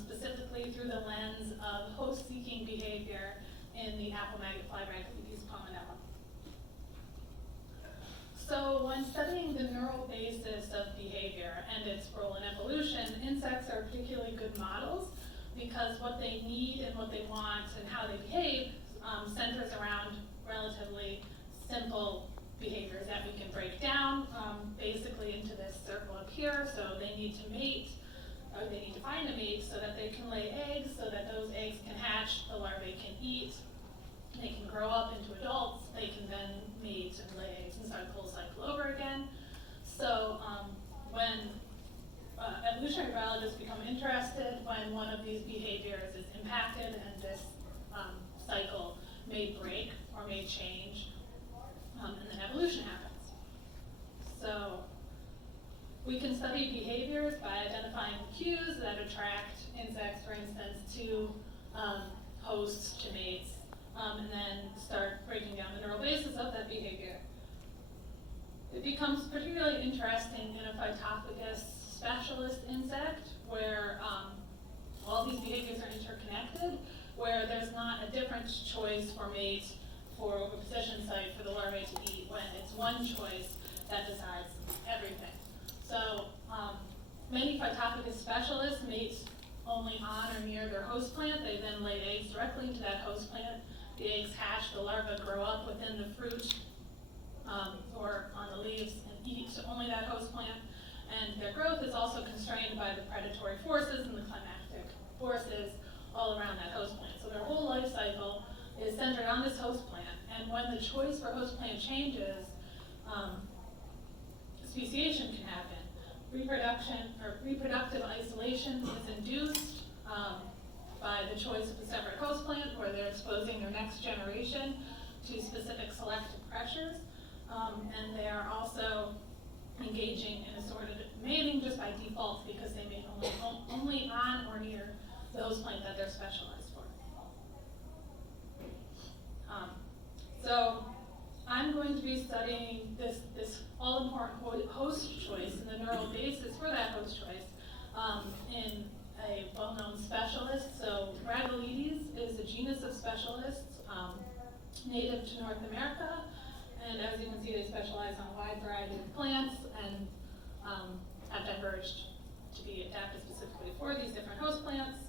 specifically through the lens of host-seeking behavior in the apple maggot fly Rhagoletis pomonella. So when studying the neural basis of behavior and its role in evolution, insects are particularly good models because what they need and what they want and how they behave centers around relatively simple behaviors that we can break down basically into this circle up here. So they need to mate, or they need to find a mate so that they can lay eggs, so that those eggs can hatch, the larvae can eat, they can grow up into adults, they can then mate and lay eggs and start the whole cycle over again. So when evolutionary biologists become interested when one of these behaviors is impacted and this cycle may break or may change, and then evolution happens. So we can study behaviors by identifying cues that attract insects, for instance, to hosts, to mates, and then start breaking down the neural basis of that behavior. It becomes particularly interesting in a phytophagous specialist insect where all these behaviors are interconnected, where there's not a different choice for mate, for a position site for the larvae to eat, when it's one choice that decides everything. So many phytophagous specialists mate only on or near their host plant. They then lay eggs directly into that host plant. The eggs hatch, the larvae grow up within the fruit or on the leaves and eat only that host plant. And their growth is also constrained by the predatory forces and the climactic forces all around that host plant. So their whole life cycle is centered on this host plant. And when the choice for host plant changes, speciation can happen. Reproductive isolation is induced by the choice of a separate host plant, where they're exposing their next generation to specific selective pressures. And they are also engaging in assorted mating just by default because they mate only on or near the host plant that they're specialized for. So I'm going to be studying this all-important host choice and the neural basis for that host choice in a well-known specialist. So Rhagoletis is a genus of specialists native to North America. And as you can see, they specialize on a wide variety of plants and have diverged to be adapted specifically for these different host plants.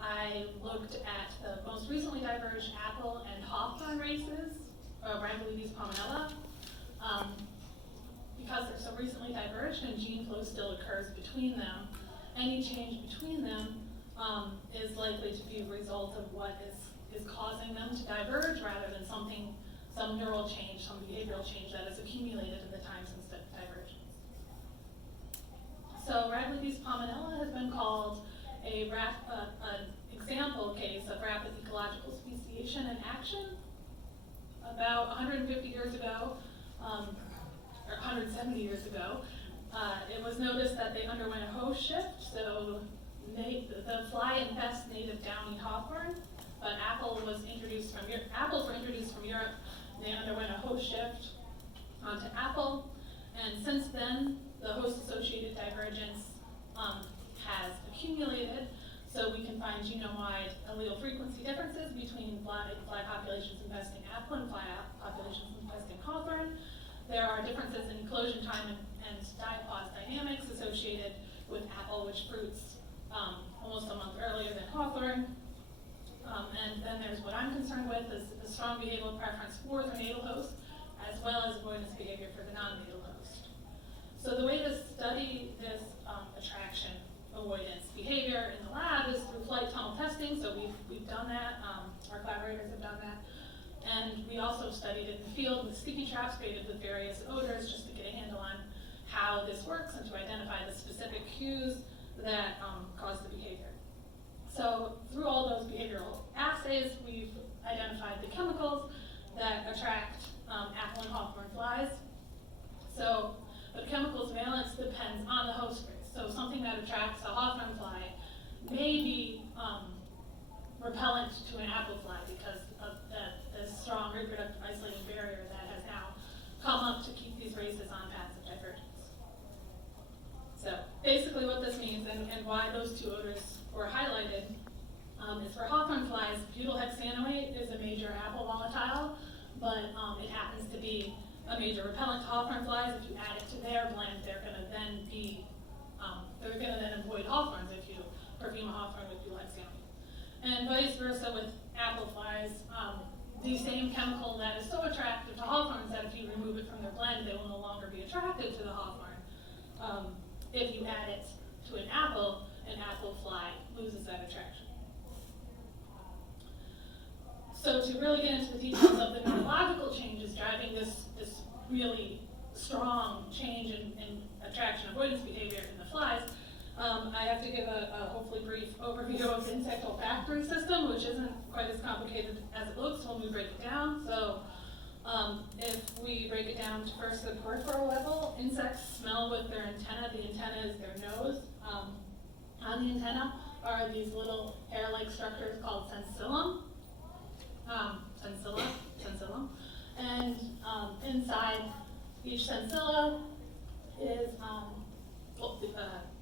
I looked at the most recently diverged apple and hawthorn races, Rhagoletis pomonella. Because they're so recently diverged and gene flow still occurs between them, any change between them is likely to be a result of what is causing them to diverge rather than some neural change, some behavioral change that has accumulated in the time since the divergence. So Rhagoletis pomonella has been called an example case of rapid ecological speciation in action. About 150 years ago, or 170 years ago, it was noticed that they underwent a host shift. So the fly infests native downy hawthorn, but apples were introduced from Europe. They underwent a host shift onto apple, and since then, the host-associated divergence has accumulated, so we can find genome-wide allele frequency differences between fly populations infesting apple and fly populations infesting hawthorn. There are differences in eclosion time and diapause dynamics associated with apple, which fruits almost a month earlier than hawthorn. And then there's what I'm concerned with is the strong behavioral preference for the natal host, as well as avoidance behavior for the non-natal host. So the way to study this attraction avoidance behavior in the lab is through flight tunnel testing. So we've done that. Our collaborators have done that. And we also studied it in the field with sticky traps created with various odors just to get a handle on how this works and to identify the specific cues that cause the behavior. So through all those behavioral assays, we've identified the chemicals that attract apple and hawthorn flies. So the chemical's valence depends on the host race. So something that attracts a hawthorn fly may be repellent to an apple fly because of the strong reproductive isolating barrier that has now come up to keep these races on paths of divergence. So basically what this means, and and why those two odors were highlighted is for hawthorn flies, butylhexanoate is a major apple volatile, but it happens to be a major repellent to hawthorn flies. If you add it to their blend, they're going to then avoid hawthorns if you perfume a hawthorn with butylhexanoate. And vice versa with apple flies. The same chemical that is so attractive to hawthorns that if you remove it from their blend, they will no longer be attracted to the hawthorn. If you add it to an apple fly loses that attraction. So to really get into the details of the neurological changes driving this really strong change in attraction avoidance behavior in the flies, I have to give a hopefully brief overview of the insect olfactory system, which isn't quite as complicated as it looks when we break it down. So if we break it down to first the peripheral level, insects smell with their antenna. The antenna is their nose. On the antenna are these little hair-like structures called sensillum. Sensillum. And inside each sensilla is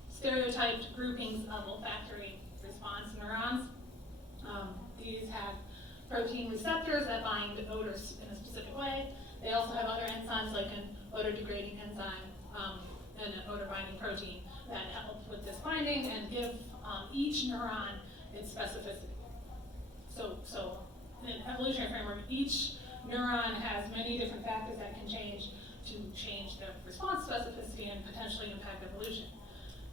stereotyped groupings of olfactory response neurons. These have protein receptors that bind odors in a specific way. They also have other enzymes like an odor-degrading enzyme and an odor-binding protein that help with this binding and give each neuron its specificity. So in an evolutionary framework, each neuron has many different factors that can change to change the response specificity and potentially impact evolution.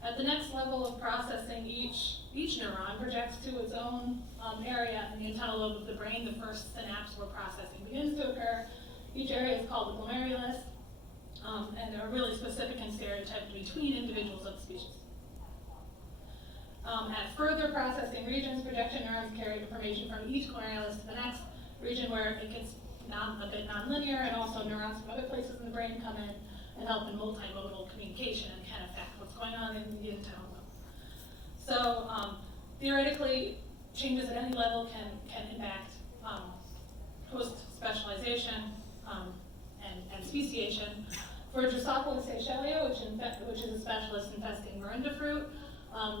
At the next level of processing, each neuron projects to its own area in the antennal lobe of the brain. The first synapse where processing begins to occur. Each area is called the glomerulus, and they're really specific and stereotyped between individuals of the species. At further processing regions, projection neurons carry information from each glomerulus to the next region where it gets a bit nonlinear, and also neurons from other places in the brain come in and help in multimodal communication and can affect what's going on in the antennal lobe. So theoretically, changes at any level can impact host specialization and speciation. For Drosophila seychellia, which is a specialist infesting Morinda fruit,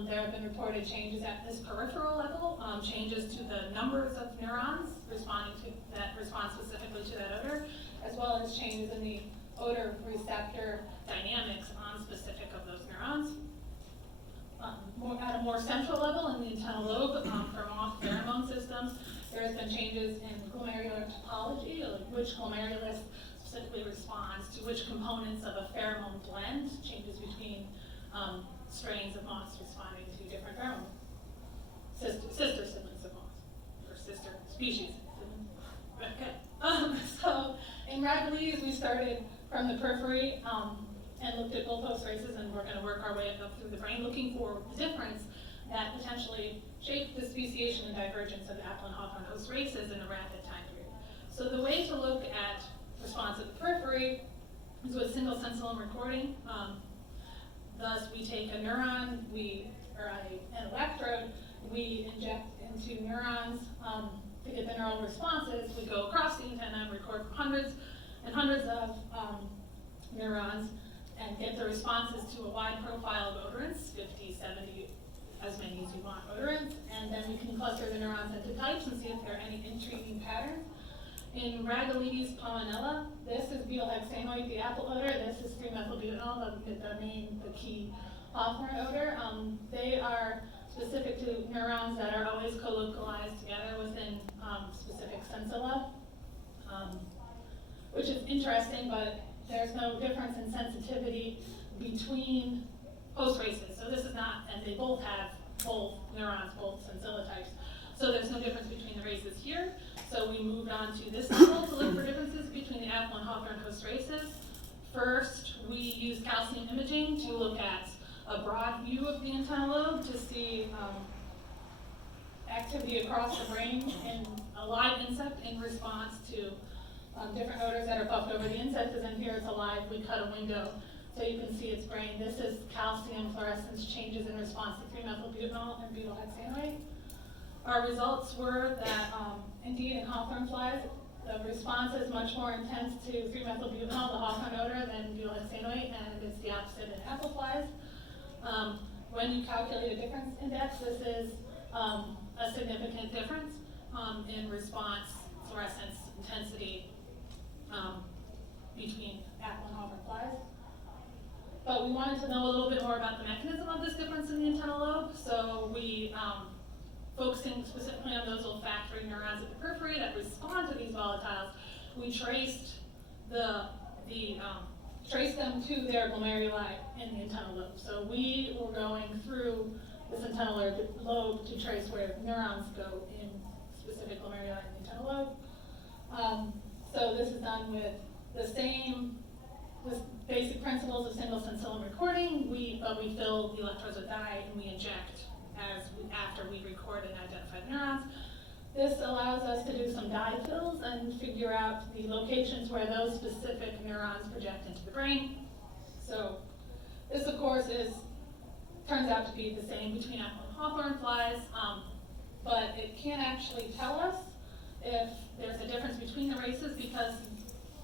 there have been reported changes at this peripheral level, changes to the numbers of neurons that respond specifically to that odor, as well as changes in the odor receptor dynamics on specific of those neurons. At a more central level in the antennal lobe, for moth pheromone systems, there has been changes in glomerular topology, like which glomerulus specifically responds to which components of a pheromone blend, changes between strains of moths responding to different pheromones. Sister siblings of moths, or sister species. Okay. So in Rhagoletis, we started from the periphery and looked at both host races, and we're going to work our way up through the brain, looking for the difference that potentially shaped the speciation and divergence of apple and hawthorn host races in a rapid time period. So the way to look at response at the periphery is with single sensillum recording. Thus, we take a neuron, an electrode, we inject into neurons to get the neural responses. We go across the antenna and record hundreds and hundreds of neurons and get the responses to a wide profile of odorants, 50, 70, as many as you want odorants, and then we can cluster the neurons into types and see if there are any intriguing patterns. In Rhagoletis pomonella, this is butylhexanoate, the apple odor. This is 3-methylbutanol, the key hawthorn odor. They are specific to neurons that are always colocalized together within specific sensilla, which is interesting, but there's no difference in sensitivity between host races. So this is not, and they both have both neurons, both sensilla types. So there's no difference between the races here. So we moved on to this level to look for differences between the apple and hawthorn host races. First, we used calcium imaging to look at a broad view of the antennal lobe to see activity across the brain in a live insect in response to different odors that are puffed over the insect. And then here it's alive. We cut a window so you can see its brain. This is calcium fluorescence changes in response to 3-methylbutanol and butylhexanoate. Our results were that indeed in hawthorn flies, the response is much more intense to 3-methylbutanol, the hawthorn odor, than butylhexanoate, and it's the opposite in apple flies. when you calculate a difference index, this is a significant difference in response, fluorescence, intensity between apple and hawthorn flies. But we wanted to know a little bit more about the mechanism of this difference in the antennal lobe, so we, focusing specifically on those olfactory neurons at the periphery that respond to these volatiles, we traced traced them to their glomeruli in the antennal lobe. So we were going through this antennal lobe to trace where neurons go in specific glomeruli in the antennal lobe. So this is done with the same basic principles of single sensillum recording, but we fill the electrodes with dye and we inject after we record and identify the neurons. This allows us to do some dye fills and figure out the locations where those specific neurons project into the brain. So this, of course, turns out to be the same between apple and hawthorn flies, but it can't actually tell us if there's a difference between the races because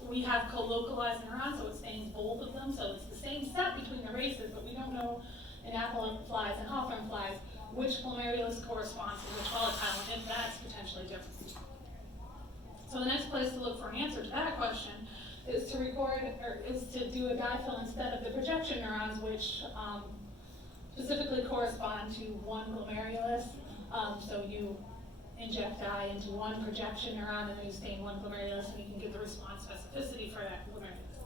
we have co-localized neurons, so it stains both of them. So it's the same set between the races, but we don't know in apple flies and hawthorn flies which glomerulus corresponds to which volatile, and if that's potentially different. So the next place to look for an answer to that question is to do a dye fill instead of the projection neurons, which specifically correspond to one glomerulus. So you inject dye into one projection neuron and then you stain one glomerulus and you can get the response specificity for that glomerulus.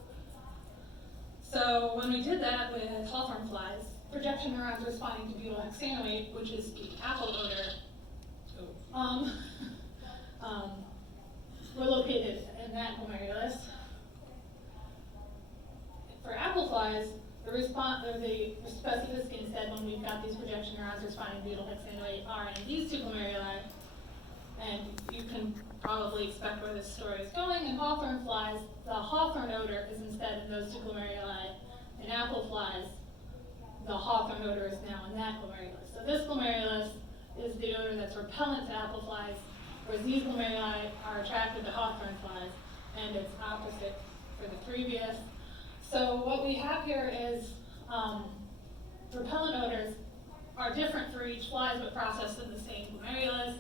So when we did that with hawthorn flies, projection neurons responding to butyl-hexanoate, which is the apple odor, were located in that glomerulus. For apple flies, the specificity instead, when we've got these projection neurons responding to butyl-hexanoate, are in these two glomeruli. And you can probably expect where this story is going. In hawthorn flies, the hawthorn odor is instead in those two glomeruli. In apple flies, the hawthorn odor is now in that glomerulus. So this glomerulus is the odor that's repellent to apple flies, whereas these glomeruli are attracted to hawthorn flies, and it's opposite for the previous. So what we have here is repellent odors are different for each fly, but processed in the same glomerulus,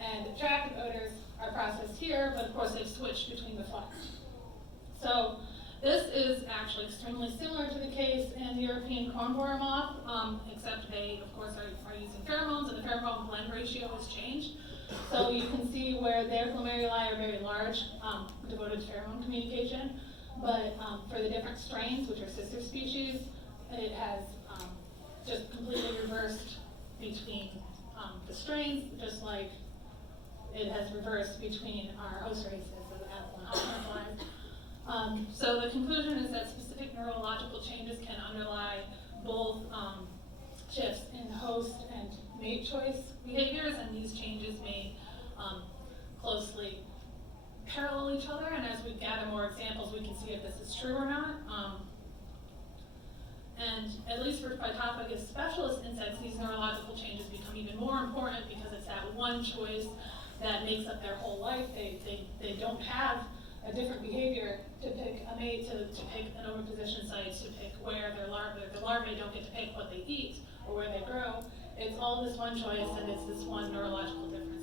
and attractive odors are processed here, but of course they've switched between the flies. So this is actually extremely similar to the case in the European cornborer moth, except they, of course, are using pheromones, and the pheromone blend ratio has changed. So you can see where their glomeruli are very large, devoted to pheromone communication, but for the different strains, which are sister species, it has just completely reversed between the strains, just like it has reversed between our host races of apple and hawthorn flies. So the conclusion is that specific neurological changes can underlie both shifts in host and mate choice behaviors, and these changes may closely parallel each other, and as we gather more examples, we can see if this is true or not. And at least for Phytophagous specialist insects, these neurological changes become even more important because it's that one choice that makes up their whole life. They don't have a different behavior to pick a mate, to pick an oviposition site, to pick where their larvae don't get to pick what they eat or where they grow. It's all this one choice, and it's this one neurological difference.